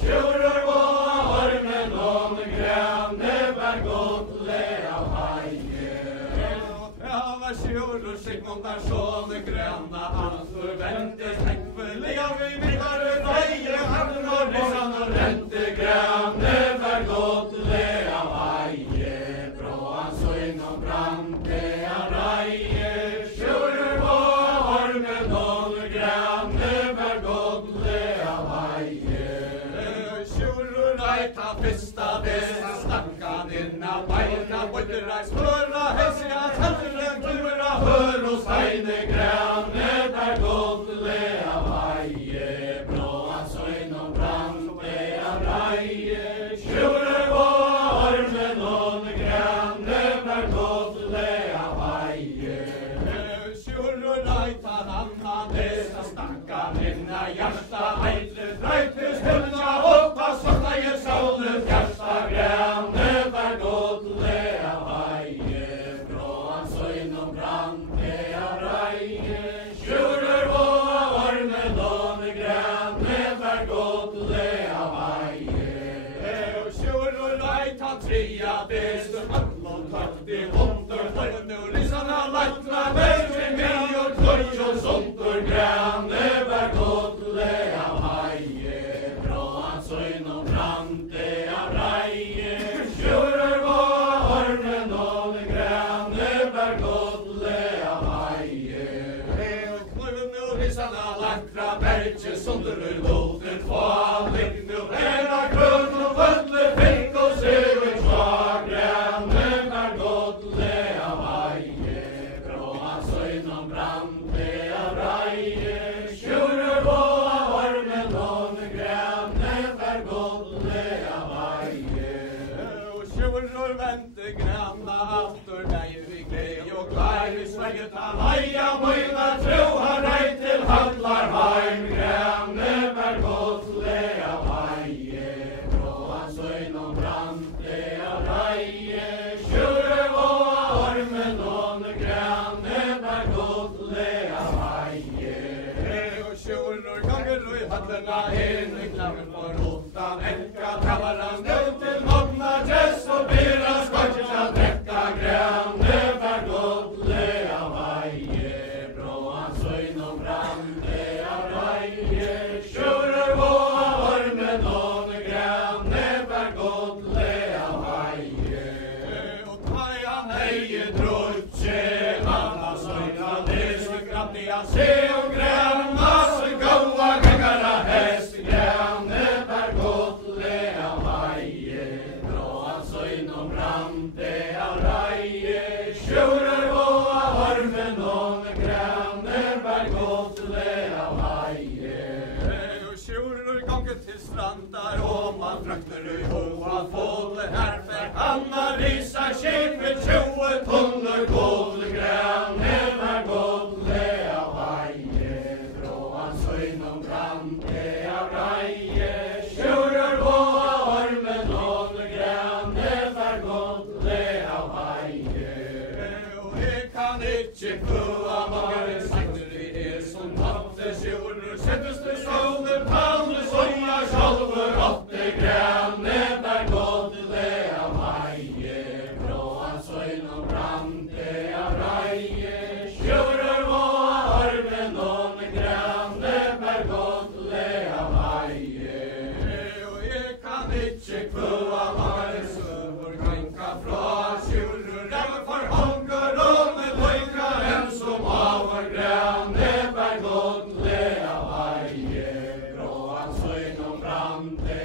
Sjurur og ormen om grønne berg og le av haie. inundasjoner grønne alt forventes tenkelig av vi videre veie havner og rissan og rente grønne vergåtelig av eie bråan så innom brante av reie sjører på ormen og grønne vergåtelig av eie sjører reita fyrsta besta stakkan inna beina bøttereis høra hesja telleren klura hør og steine grønne vergåtelig av eie bråan så innom brante av reie sjører på ormen og grønne vergåtelig av eie sjører reita anna besta stakkan inna hjärsta eile dreipes himna oppa svarta i sole fjärsta grønne vergåtelig av eie bråan så innom brante av reie sjører på ormen og grønne vergåtelig av eie sjører reita tria beste handlom tatt i hånder forne og lissana leitna veldig mye og kløy og sånt og grønne vergåtelig av eie bråan så innom brante av reie sjører på ormen og grønne vergåtelig av eie og kløyne og lissana leitna berge sunder og loten fall liggende og hera grønn og vødle fink og seg og kvar grønne vergåtelig av eie bråan så innom brante av reie sjører på ormen og grønne vergåtelig av eie og sjører vente grønne aftur deg vi gled og klær i Sverige ta leia møyna tro har rei til handlar heim grønne vergåtelig av eie bråan så innom brante av reie sjører på ormen og grønne vergåtelig av eie og sjører ganger og i hallena inn i klammen på rotan enka tavaran ned til magna jess og bera skotjes av drekka grønne vergåtelig av eie bråan så innom brante av reie sjører på ormen og grønne vergåtelig av eie og ta han eie drutje manna søyna lese grannia se og grønna så gåa gangara hest grønne vergåtelig av eie bråan så innom brante av reie sjører på ormen og grønne vergåtelig av eie og sjører gangen til strandar og man frøkner i hoa fåle herfer anna risa skipet 20 tonner kål grønne vergåtelig av eie bråan så innom brante av reie sjører på ormen og grønne vergåtelig av eie og jeg kan ikke fua mange sakter i som tatte sjører settes til solen palme soja sjolver åtte grønne vergåtelig av eie bråan så innom brante av reie sjører på ormen og grønne vergåtelig av eie og jeg kan ikke fua mange søver krenka fra sjører remme for hunger og med løyka enn som over grønne vergåtelig av eie bråan så innom brante